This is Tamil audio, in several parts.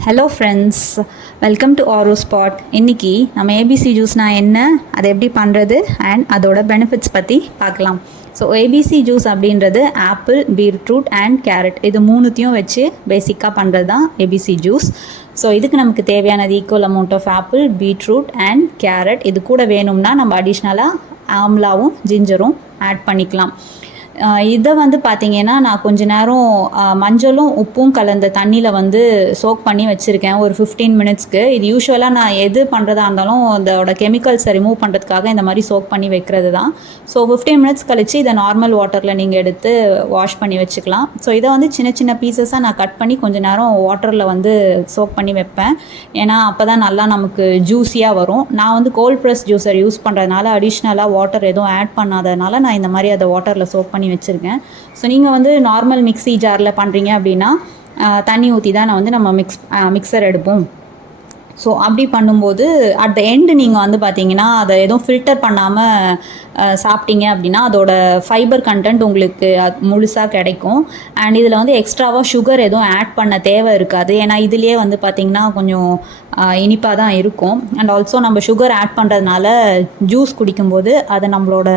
Hello friends, welcome to arrow spot. இன்றைக்கி நம்ம ஏபிசி ஜூஸ்னால் என்ன, அதை எப்படி பண்ணுறது அண்ட் அதோட பெனிஃபிட்ஸ் பற்றி பார்க்கலாம். ஸோ ஏபிசி ஜூஸ் அப்படின்றது ஆப்பிள், பீட்ரூட் அண்ட் கேரட் இது மூணுத்தையும் வச்சு பேசிக்காக பண்ணுறது தான் ஏபிசி ஜூஸ். ஸோ இதுக்கு நமக்கு தேவையானது equal amount of apple, beetroot and carrot. இது கூட வேணும்னா நம்ம அடிஷ்னலாக ஆம்லாவும் ஜிஞ்சரும் ஆட் பண்ணிக்கலாம். இதை பார்த்திங்கன்னா நான் கொஞ்ச நேரம் மஞ்சளும் உப்பும் கலந்த தண்ணியில் சோக் பண்ணி வச்சுருக்கேன் ஒரு 15 மினிட்ஸ்க்கு. இது யூஸ்வலாக நான் எது பண்ணுறதா இருந்தாலும் அதோட கெமிக்கல்ஸை ரிமூவ் பண்ணுறதுக்காக இந்த மாதிரி சோக் பண்ணி வைக்கிறது தான். ஸோ 15 மினிட்ஸ் கழித்து இதை நார்மல் வாட்டரில் நீங்கள் எடுத்து வாஷ் பண்ணி வச்சுக்கலாம். ஸோ இதை சின்ன சின்ன பீசஸாக நான் கட் பண்ணி கொஞ்சம் நேரம் வாட்டரில் சோக் பண்ணி வைப்பேன். ஏன்னா அப்போ தான் நல்லா நமக்கு ஜூஸியாக வரும். நான் கோல்ட் ப்ரெஸ் ஜூஸர் யூஸ் பண்ணுறதுனால அடிஷ்னலாக வாட்டர் எதுவும் ஆட் பண்ணாததுனால நான் இந்த மாதிரி அதை வாட்டரில் சோக் பண்ணி வச்சுருக்கேன். ஸோ நீங்கள் நார்மல் மிக்ஸி ஜாரில் பண்ணுறீங்க அப்படின்னா தண்ணி ஊற்றி தான் நம்ம மிக்சர் எடுப்போம். ஸோ அப்படி பண்ணும்போது அட் த எண்டு நீங்கள் பார்த்தீங்கன்னா அதை எதுவும் ஃபில்டர் பண்ணாமல் சாப்பிட்டீங்க அப்படின்னா அதோட ஃபைபர் கண்டென்ட் உங்களுக்கு முழுசாக கிடைக்கும். அண்ட் இதில் எக்ஸ்ட்ராவாக சுகர் எதுவும் ஆட் பண்ண தேவை இருக்காது. ஏன்னா இதுலேயே பார்த்திங்கன்னா கொஞ்சம் இனிப்பாக தான் இருக்கும். அண்ட் ஆல்சோ நம்ம சுகர் ஆட் பண்ணுறதுனால ஜூஸ் குடிக்கும்போது அதை நம்மளோட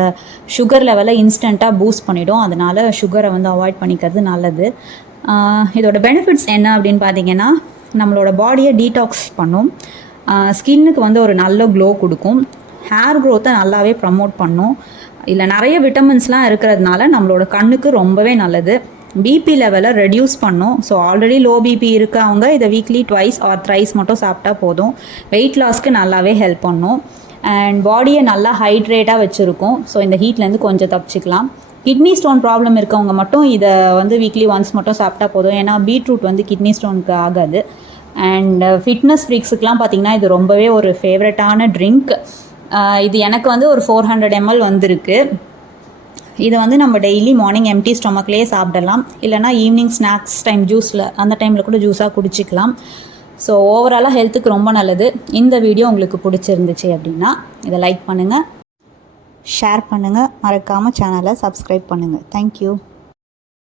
சுகர் லெவலை இன்ஸ்டண்ட்டாக பூஸ்ட் பண்ணிவிடும். அதனால் சுகரை அவாய்ட் பண்ணிக்கிறது நல்லது. இதோட பெனிஃபிட்ஸ் என்ன அப்படின்னு பார்த்தீங்கன்னா, நம்மளோட பாடியை டீடாக்ஸ் பண்ணும், ஸ்கின்னுக்கு ஒரு நல்ல க்ளோ கொடுக்கும், ஹேர் க்ரோத்தை நல்லாவே ப்ரமோட் பண்ணும். இல்லை நிறைய விட்டமின்ஸ்லாம் இருக்கிறதுனால நம்மளோட கண்ணுக்கு ரொம்பவே நல்லது. பிபி லெவலை ரெடியூஸ் பண்ணும். ஸோ ஆல்ரெடி லோ பிபி இருக்கவங்க இதை வீக்லி 2 ஆர் 3 மட்டும் சாப்பிட்டா போதும். வெயிட் லாஸ்க்கு நல்லாவே ஹெல்ப் பண்ணும். அண்ட் பாடியை நல்லா ஹைட்ரேட்டாக வச்சுருக்கும். ஸோ இந்த ஹீட்லேருந்து கொஞ்சம் தப்பிச்சிக்கலாம். கிட்னி ஸ்டோன் ப்ராப்ளம் இருக்கவங்க மட்டும் இதை வீக்லி ஒன்ஸ் மட்டும் சாப்பிட்டா போதும். ஏன்னா பீட்ரூட் கிட்னி ஸ்டோனுக்கு ஆகாது. அண்ட் ஃபிட்னஸ் ஃப்ரீக்ஸுக்கெலாம் பார்த்திங்கன்னா இது ரொம்பவே ஒரு ஃபேவரட்டான ட்ரிங்க். இது எனக்கு ஒரு 400 ml வந்திருக்கு. இதை நம்ம டெய்லி மார்னிங் எம்டி ஸ்டொமக்லேயே சாப்பிடலாம். இல்லைனா ஈவினிங் ஸ்நாக்ஸ் டைம் ஜூஸில் அந்த டைமில் கூட ஜூஸாக குடிச்சிக்கலாம். ஸோ ஓவராலாக ஹெல்த்துக்கு ரொம்ப நல்லது. இந்த வீடியோ உங்களுக்கு பிடிச்சிருந்துச்சு அப்படின்னா இதை லைக் பண்ணுங்கள், ஷேர் பண்ணுங்கள், மறக்காமல் சேனலை சப்ஸ்கிரைப் பண்ணுங்கள். தேங்க்யூ.